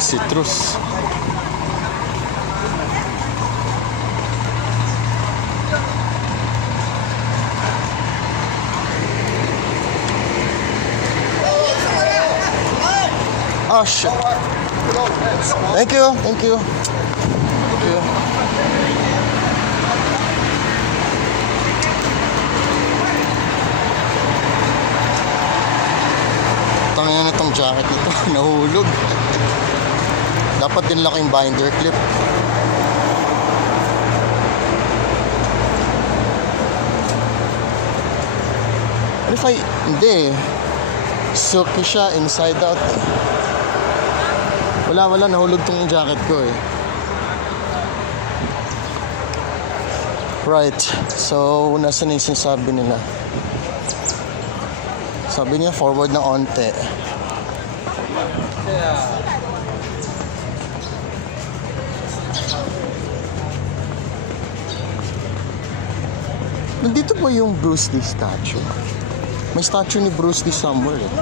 Citrus. Oh shit. Thank you, thank you. Thank you. Tangina na itong jacket ito. Nahulog. Dapat din lang yung binder clip. Ano if I... Hindi. Silky siya inside out eh. Wala, nahulog tong jacket ko eh. Right. So, nasa na yung sinasabi nila? Sabi niya, forward na onte. Nandito ba yung Bruce Lee statue? May statue ni Bruce Lee somewhere eh.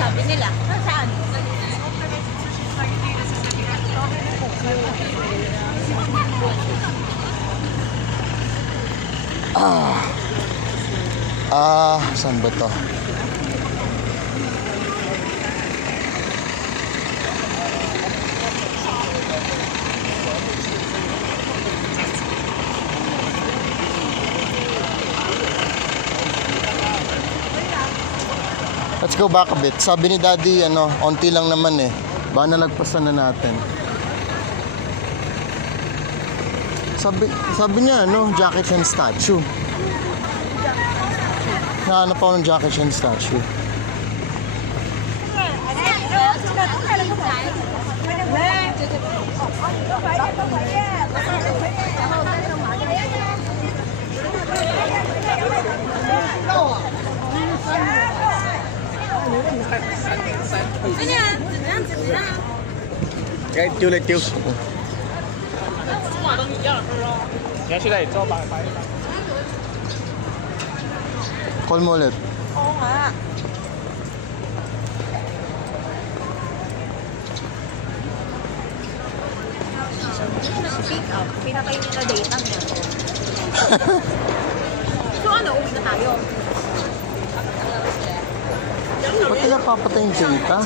Sabi nila, saan? Saan ba to? Let's go back a bit. Sabi ni Daddy, onti lang naman eh. Baka nalagpasan na natin. Sabi niya, jacket and statue. Nahanap ako ng jacket and statue. Cái chưa lên chưa. Nhớ xuống đây cho bạn phải. Call mo ulit. Oo nga. Speak up. Pinakainin na data niya. So ano, uwi na tayo? Ba't nila papatay yung data?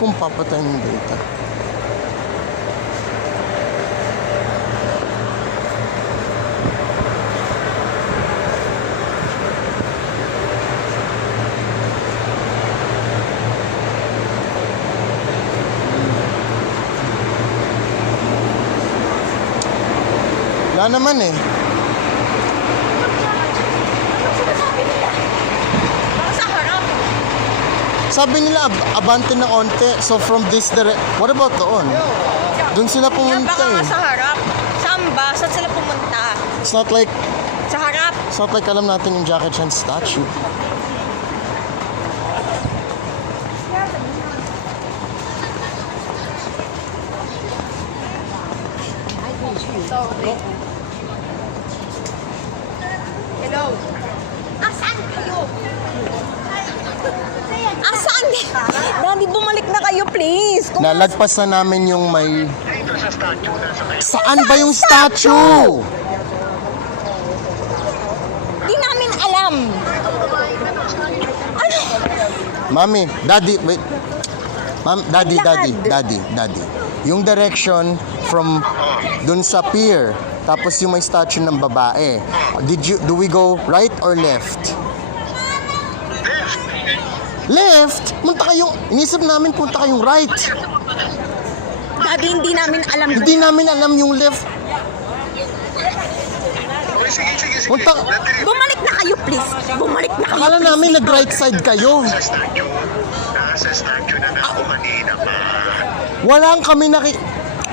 Kung papatay yung data. Wala naman eh. Sabi nila, abante na konti. So from this what about doon? Doon sila pumunta Baka nga eh. sa harap. Saan ba? Saan sila pumunta? It's not like Sa harap. alam natin yung Jackie Chan statue. Hello? Asan kayo? Asan? Daddy, bumalik na kayo, please. Nalagpas na namin yung may... Saan ba yung statue? Di namin alam. Ano? Mami, Daddy, wait. Daddy. Yung direction from dun sa pier, tapos yung may statue ng babae. Do we go right or left? Left? Inisip namin punta kayong right. Daddy, hindi namin alam. Hindi namin alam yung left. Punta, Bumalik na kayo, please. Bumalik na kayo, akala please. namin nag-right side kayo. Nasa statue na ako kanina pa.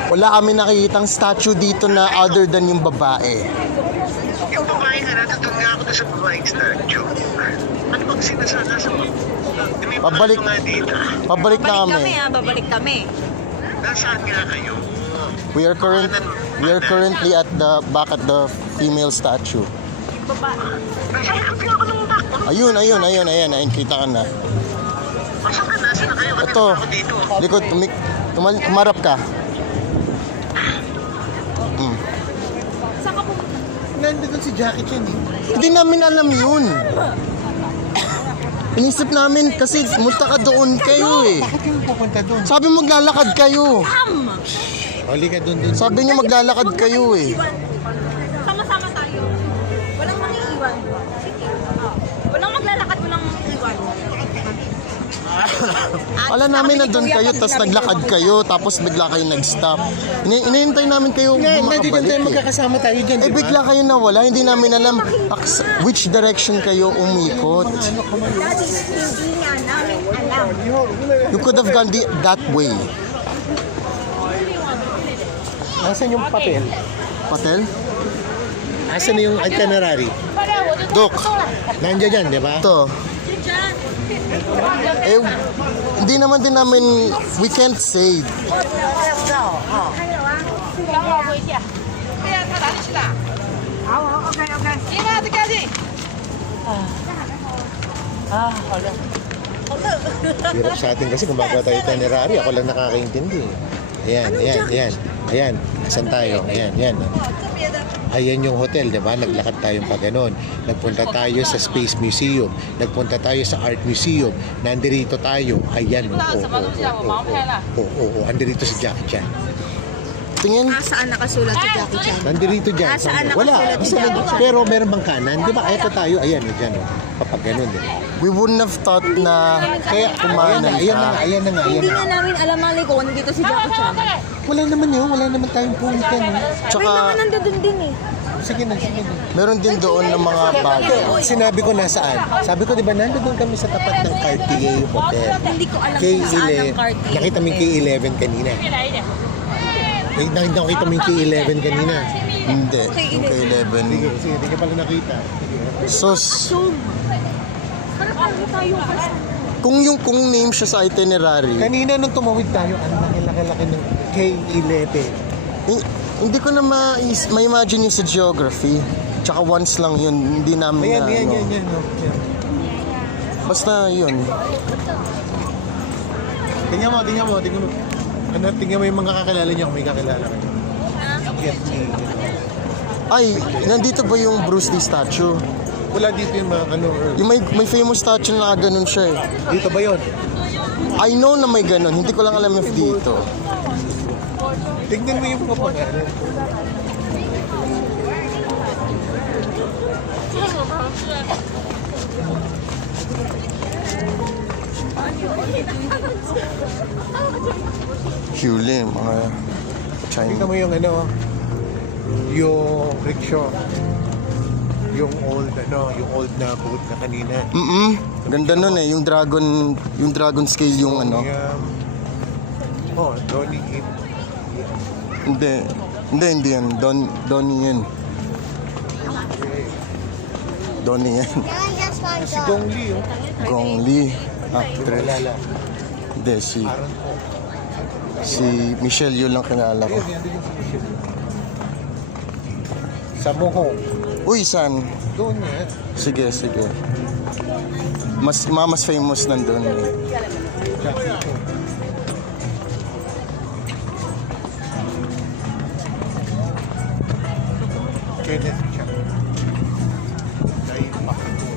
Wala kami nakikitang statue dito na other than yung babae. Yung babae nga, natutun nga ako doon sa babaeng statue. Ano bang sinasala sa Pabalik na kami. Babalik kami. Nasaan nga kayo? We are currently at the back at the female statue. Nasaan kasi ako ng takbo? Ayun, kita ka na. Masok ka, nasa na kayo? Ito, Ako dito. likod, tumarap ka. Saan ka pumunta? Nandun si Jackie Chan eh. Hindi namin alam yun. Inisip namin kasi munta ka doon kayo eh. Bakit yung pupunta doon? Sabi mo maglalakad kayo. Huli ka doon din. Sabi niyo maglalakad kayo eh. Sama-sama tayo. Walang mangiiwan. Sige. Walang maglalakad, walang iwan. Wala namin na doon kayo, tapos naglakad kayo, tapos bigla kayo nag-stop. Inihintay namin kayo Nandito tayo makabalik eh. magkakasama tayo dyan, Eh di ba? bigla kayo nawala, hindi namin alam which direction kayo umikot. Daddy, hindi nga namin alam. You could have gone that way. Asan yung papel? Patel? Asan yung itinerary? Dok, Nandiyan dyan, di ba? ito. Eh, hindi naman din namin, we can't say. Hirap sa atin kasi gumagawa tayo itinerary. Ako lang nakakaintindi. Ayan. Asan tayo? Ayan. Ayan yung hotel, di ba? Naglakad tayong pa ganun. Nagpunta tayo sa Space Museum. Nagpunta tayo sa Art Museum. Nandirito tayo. Ayan. Oo. Andirito si Jackie Chan. Tingin, Saan nakasulat si Jackie Chan? Nandirito dyan. Saan Wala. nakasulat si Basta Jackie Chan? pero meron bang kanan? Di ba? Ito tayo. Ayan. Dyan. Kapag ganun. Di ba? we wouldn't have thought na Kaya kumanan ayan ka. na nga. Hindi nga namin alam mali ko nandito si Jackie Chan. Wala naman yun. Wala naman tayong punta. No? May Tsaka, mga nandun din eh. Sige na. meron din doon ng mga bagay. Sinabi ko nasaan? Sabi ko, di ba, nandun kami sa tapat ng Cartier Hotel. Hindi ko alam kung saan ang K11. Cartier. Nakita mo yung K11 kanina. Nakita mo yung K11 kanina. Hindi, yung K11. Sige, hindi ka pala nakita. Sus, Tayo kasi. kung name siya sa itinerary, Kanina nung tumawid tayo, ang laki-laki ng K11. hindi ko na ma-imagine yung sa geography. Tsaka once lang yun, hindi namin na, Ayan. ano. No? Yan. Basta yun. Tingnan mo. Ano, tingnan mo yung mga kakilala niyo kung may kakilala kayo. Get me. Ay, nandito ba yung Bruce Lee statue? Wala dito yung mga ano. Yung may famous statue na ganun siya eh. Dito ba yun? I know na may ganun, hindi ko lang alam if dito. Tignan mo yung mga pangalan. Huli, mga Tingnan China. mo yung ano, yung rickshaw. Yung old na boat na kanina. Ganda nun eh, yung dragon scale yung ano. Donnie Inn. Hindi yan. Donnie yan. Donnie yan. Si Gong Li, Gong Li, actress. Alala. Hindi, si Michelle yun lang kinala ko. Ayun, yan din yung si Michelle. Sa Mohong. Uy, san? Doon nga. Sige. Mas famous nandun. Jackie Chan. Kenneth Chan. Dahil Pakito.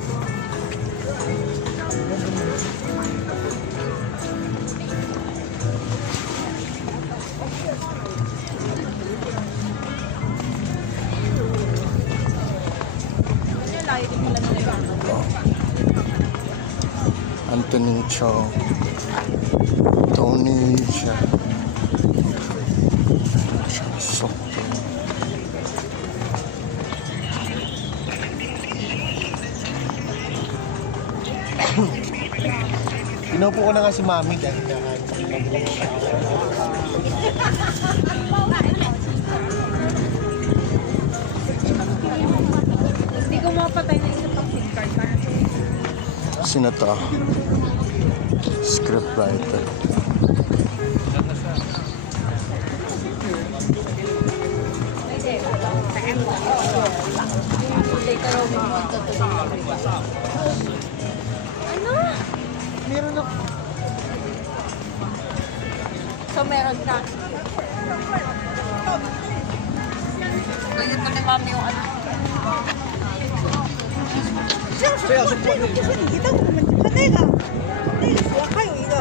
Anthony Chow. Tony Cha. So, Pinaupo ko na nga si Mami dahil Hindi ko mapatay na isa pang SIM card para sino to? Script writer. pumunta to dito. Ano? Meron na. So, meron ka. Ganyan ko ni mami yung ano. 这样是这个不是你的，我们看那个，那个说还有一个。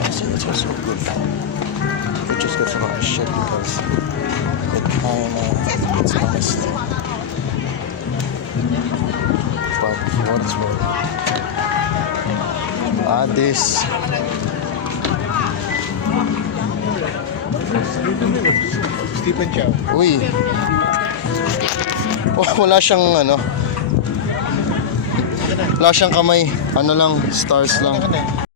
Honestly, it's also a good thing. It just gets a lot of shit because it kinda, it's honest. But for what it's worth. This. Stephen Chow. Uy. Oh, wala siyang ano. Wala siyang kamay. Ano lang, stars lang.